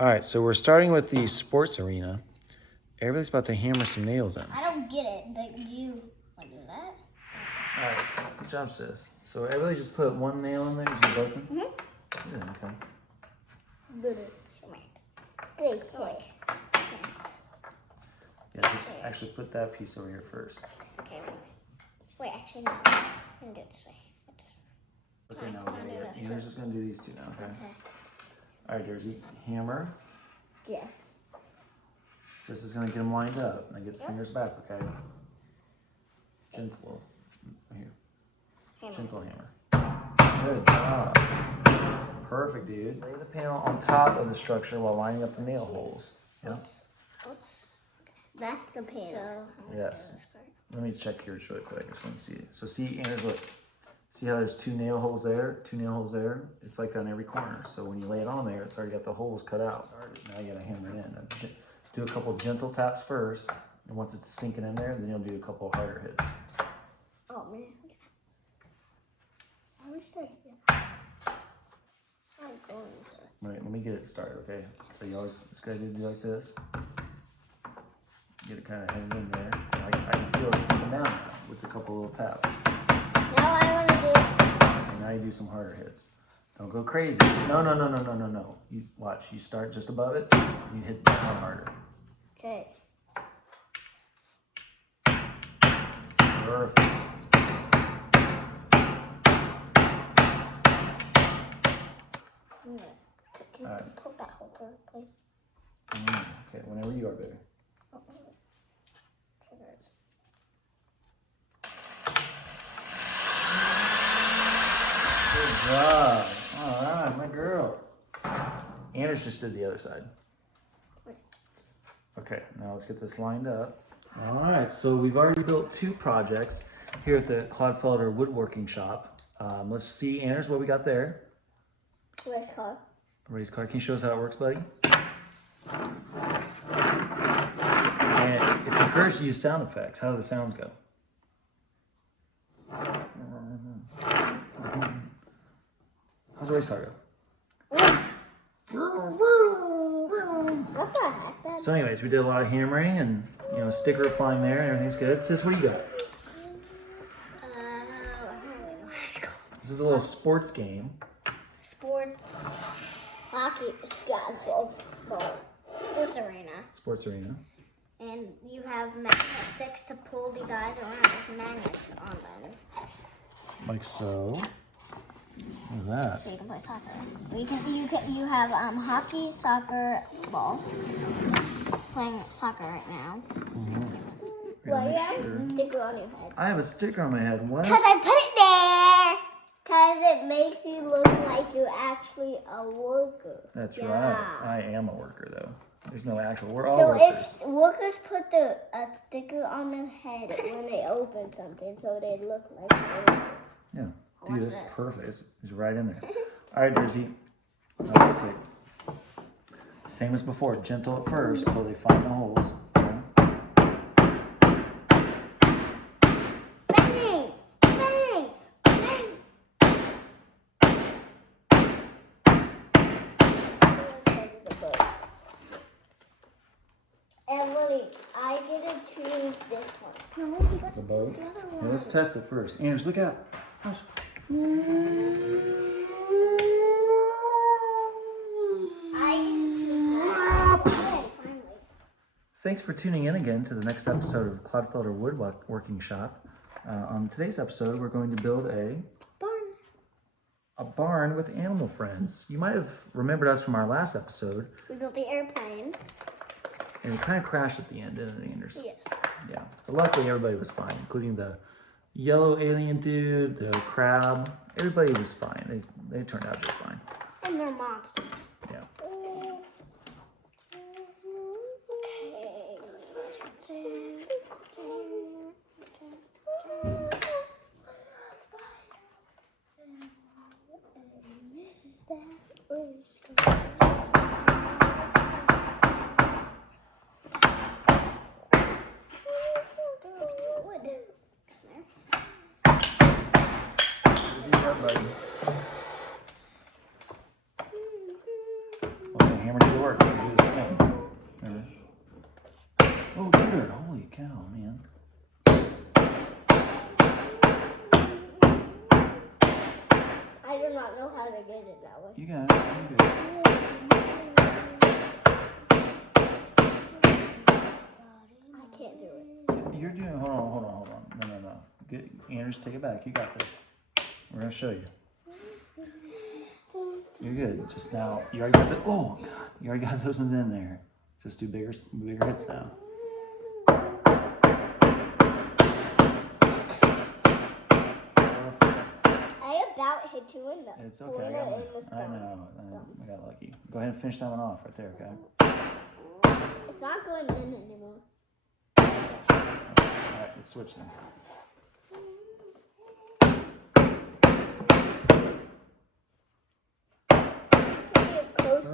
All right, so we're starting with the sports arena. Everybody's about to hammer some nails in. I don't get it. Like, do you want to do that? All right, good job, sis. So everybody just put one nail in there. Did you get both of them? Mm-hmm. Yeah, okay. Good. Good. Yes. Yeah, just actually put that piece over here first. Okay. Wait, actually, no. I'm going to do it this way. Okay, now we're just going to do these two now, okay? All right, Jersey, hammer. Yes. Sis is going to get them lined up. Now get the fingers back, okay? Gentle. Here. Gentle hammer. Good job. Perfect, dude. Lay the panel on top of the structure while lining up the nail holes. Yeah? That's the panel. Yes. Let me check here really quick. I just want to see it. So see, Anders, look. See how there's two nail holes there? Two nail holes there? It's like on every corner. So when you lay it on there, it's already got the holes cut out. Now you got to hammer it in. Do a couple gentle taps first. And once it's sinking in there, then you'll do a couple harder hits. Oh, man. I wish I Right, let me get it started, okay? So you always, it's good to do like this. Get it kind of hanging in there. I can feel it sinking down now with a couple little taps. Now I want to do... And now you do some harder hits. Don't go crazy. No. You watch, you start just above it, you hit that one harder. Okay. Perfect. Can you put that hole there, please? Okay, whenever you are, baby. Good job. All right, my girl. Anders just did the other side. Okay, now let's get this lined up. All right, so we've already built two projects here at the Clodfelder Woodworking Shop. Let's see, Anders, what we got there. Race car. Race car. Can you show us how it works, buddy? And it's encouraged to use sound effects. How do the sounds go? How's the race car go? What the heck? So anyways, we did a lot of hammering and, sticker applying there and everything's good. Sis, what do you got? I don't know what it's called. This is a little sports game. Sports. Hockey. Sports arena. Sports arena. And you have magnet sticks to pull the guys around with magnets on them. Like so. Look at that. So you can play soccer. You have hockey, soccer, ball. Playing soccer right now. Why you have a sticker on your head? I have a sticker on my head. What? Because I put it there. Because it makes you look like you're actually a worker. That's right. I am a worker, though. There's no actual. We're all workers. So if workers put a sticker on their head when they open something, so they look like a worker. Yeah. Dude, this is perfect. It's right in there. All right, Jersey. Okay. Same as before. Gentle at first until they find the holes. Okay? Bang! Bang! Bang! Emily, I get to choose this one. No, you got The to boat. choose the other Yeah, one. let's test it first. Anders, look out. Hush. Thanks for tuning in again to the next episode of Clodfelder Woodworking Shop. On today's episode, we're going to build a barn with animal friends. You might have remembered us from our last episode. We built the airplane. And it kind of crashed at the end, didn't it, Anders? Yes. Yeah. But luckily, everybody was fine, including the yellow alien dude, the crab. Everybody was fine. They turned out just fine. And they're monsters. Yeah. I do not know how to get it that way. You got it. You're good. I can't do it. You're doing, hold on. No. Good. Anders, take it back. You got this. We're gonna show you. You're good. Just now, you already got the, oh God, you already got those ones in there. Just do bigger hits now. I about hit you in the It's okay. I know. I got lucky. Go ahead and finish that one off right there, okay? It's not going in anymore. Alright, let's switch them.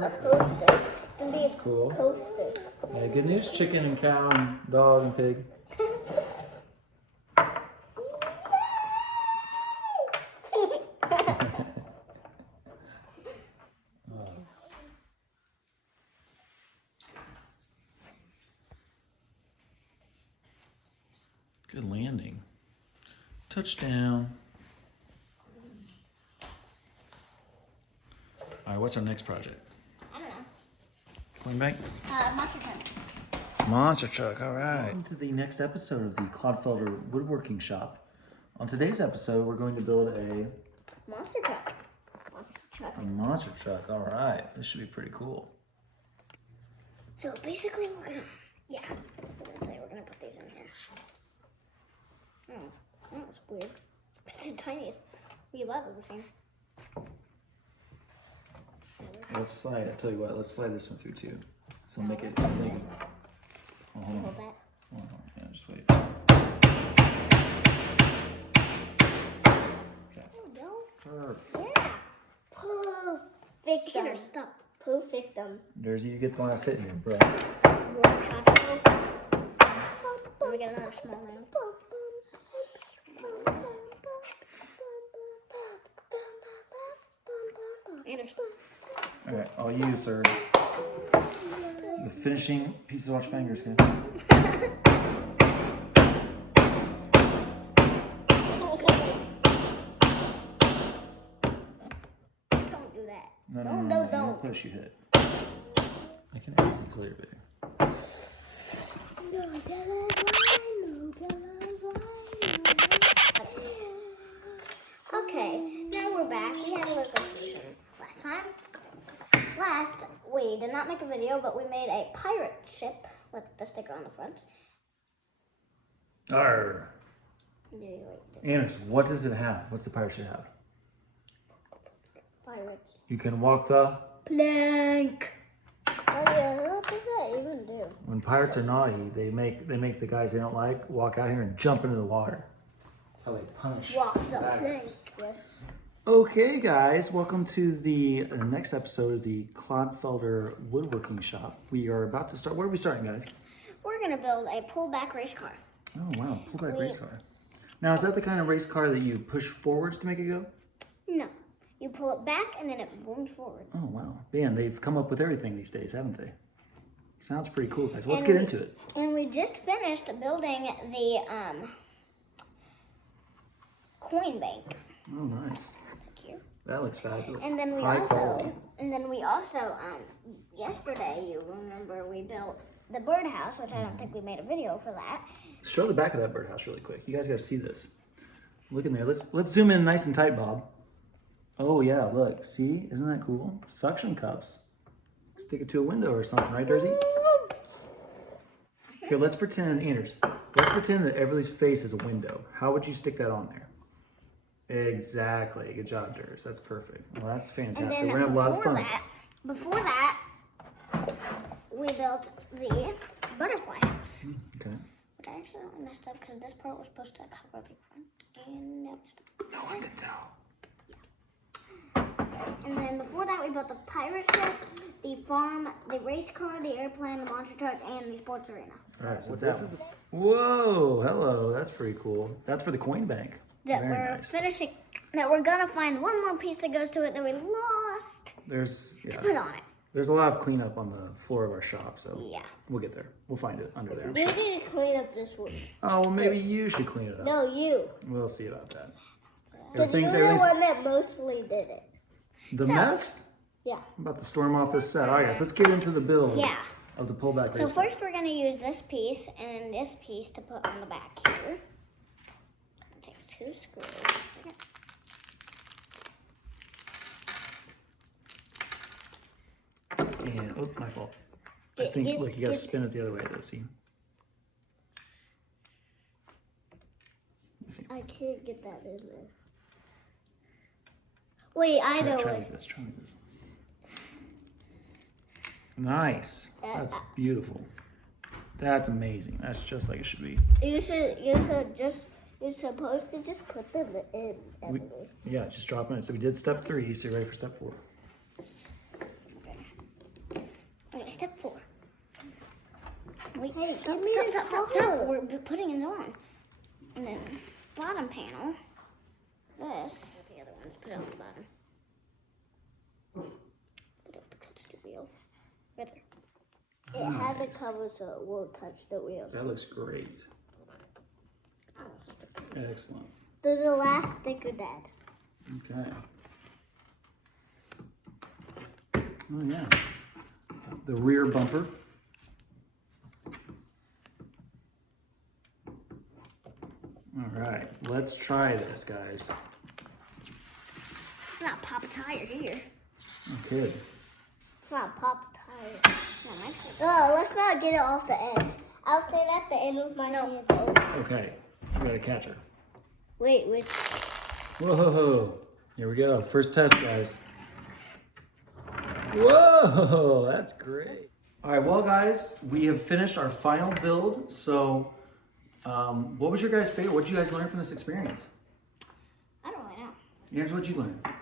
A coaster. It's gonna be a Cool. coaster. Yeah, good news, chicken and cow and dog and pig. Good landing. Touchdown. All right, what's our next project? I don't know. Going back? Monster truck. Monster truck, all right. Welcome to the next episode of the Clodfelder Woodworking Shop. On today's episode, we're going to build a Monster truck. Monster truck. monster truck. All right, this should be pretty cool. So basically, we're gonna put these in here. Oh, that's weird. It's the tiniest. We love everything. Let's slide. I tell you what. Let's slide this one through too. So make it. Oh, hold on. Hold that. Hold on. Yeah, just wait. Okay. There we go. Perfect. Yeah. Perfect. Here, stop. Perfect them. Dersey, you get the last hit here, bro. Then we got another small man. All right, all you, sir. The finishing pieces. Watch fingers, okay? Don't do that. No. Don't. Push, you hit. I can add these later, baby. Okay, now we're back. We had a little confusion last we did not make a video, but we made a pirate ship with the sticker on the front. Arr. Anders, what does it have? What's the pirate ship have? Pirates. You can walk the Plank. Oh yeah, what does that even do? When pirates are naughty, they make the guys they don't like walk out here and jump into the water. That's how they punish. Walk the pirates. plank. Okay, guys, welcome to the next episode of the Clodfelder Woodworking Shop. We are about to start. Where are we starting, guys? We're gonna build a pullback race car. Oh wow, pullback race car. Now, is that the kind of race car that you push forwards to make it go? No, you pull it back and then it moves forward. Oh wow, man, they've come up with everything these days, haven't they? Sounds pretty cool, guys. Let's get into it. And we just finished building the coin bank. Oh, nice. Thank you. That looks fabulous. And then High quality. Yesterday, you remember we built the birdhouse, which I don't think we made a video for that. Show the back of that birdhouse really quick. You guys got to see this. Look in there. Let's zoom in nice and tight, Bob. Oh yeah, look. See? Isn't that cool? Suction cups. Stick it to a window or something, right, Dersey? Here, let's pretend, Anders. Let's pretend that Everly's face is a window. How would you stick that on there? Exactly. Good job, Ders. That's perfect. Well, that's fantastic. And then We're gonna have a lot of fun. Before that, we built the butterfly house. Okay. Which I accidentally messed up because this part was supposed to cover the front and I messed up. No one can tell. And then before that, we built the pirate ship, the farm, the race car, the airplane, the monster truck, and the sports arena. All right, so this is. Whoa, hello. That's pretty cool. That's for the coin bank. That Very we're nice. finishing. That we're gonna find one more piece that goes to it that we lost to put on it. There's a lot of cleanup on the floor of our shop, so Yeah. we'll get there. We'll find it under there. We need to clean up this one. Oh, well, maybe you should clean it up. No, you. We'll see about that. Because you were the one that mostly did it. The mess? Yeah. I'm about to storm off this set. All right, guys, let's get into the build of the pullback So race. first we're going to use this piece and this piece to put on the back here. It takes 2 screws. And, oh, my fault. I think, look, you gotta spin it the other way though, see? I can't get that in there. Wait, I know Try it. like this, try like this. Nice. That's beautiful. That's amazing. That's just like it should be. You're supposed to just put them in. Yeah, just drop them in. So we did step 3, so you're ready for step 4. Okay, step 4. Wait, hey, stop. We're putting it on. And then bottom panel, this, the other one, put it on the bottom. Put up the touch the wheel. Right there. It has a cover so it won't touch the wheels. That looks great. Excellent. There's a last sticker, Dad. Okay. Oh yeah. The rear bumper. All right, let's try this, guys. It's not pop a tire here. Good. It's not pop a tire. Oh, let's not get it off the edge. I'll stand at the end with my hands open. Okay, we got a catcher. Wait. Whoa, here we go. First test, guys. Whoa, that's great. All right, well, guys, we have finished our final build. So, what was your guys' favorite? What did you guys learn from this experience? I don't really know. Here's what you learned. I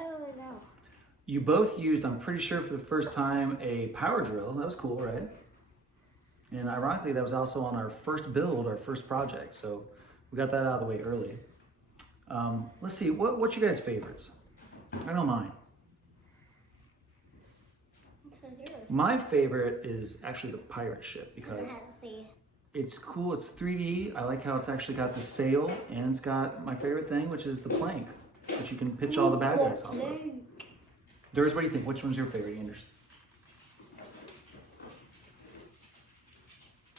don't really know. You both used, I'm pretty sure for the first time, a power drill. That was cool, right? And ironically, that was also on our first build, our first project. So we got that out of the way early. Let's see, what's your guys' favorites? I know mine. My favorite is actually the pirate ship because it's cool. It's 3D. I like how it's actually got the sail and it's got my favorite thing, which is the plank that you can pitch all the bad guys off of. Durs, what do you think? Which one's your favorite, Anders?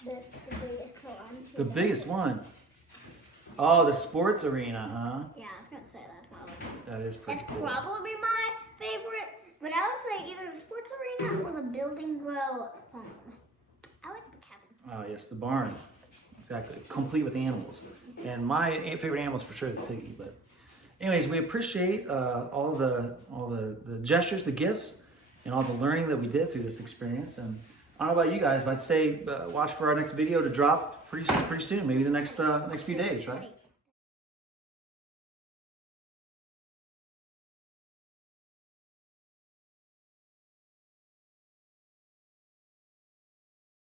The biggest one. The biggest one. Oh, the sports arena, huh? Yeah, I was gonna say that probably. That is pretty That's cool. probably my favorite, but I would say either the sports arena or the building grow farm. I like the cabin. Oh, yes, the barn. Exactly. Complete with animals. And my favorite animal is for sure the piggy. But anyways, we appreciate all the gestures, the gifts, and all the learning that we did through this experience. And I don't know about you guys, but I'd say watch for our next video to drop pretty soon, maybe the next few days, right?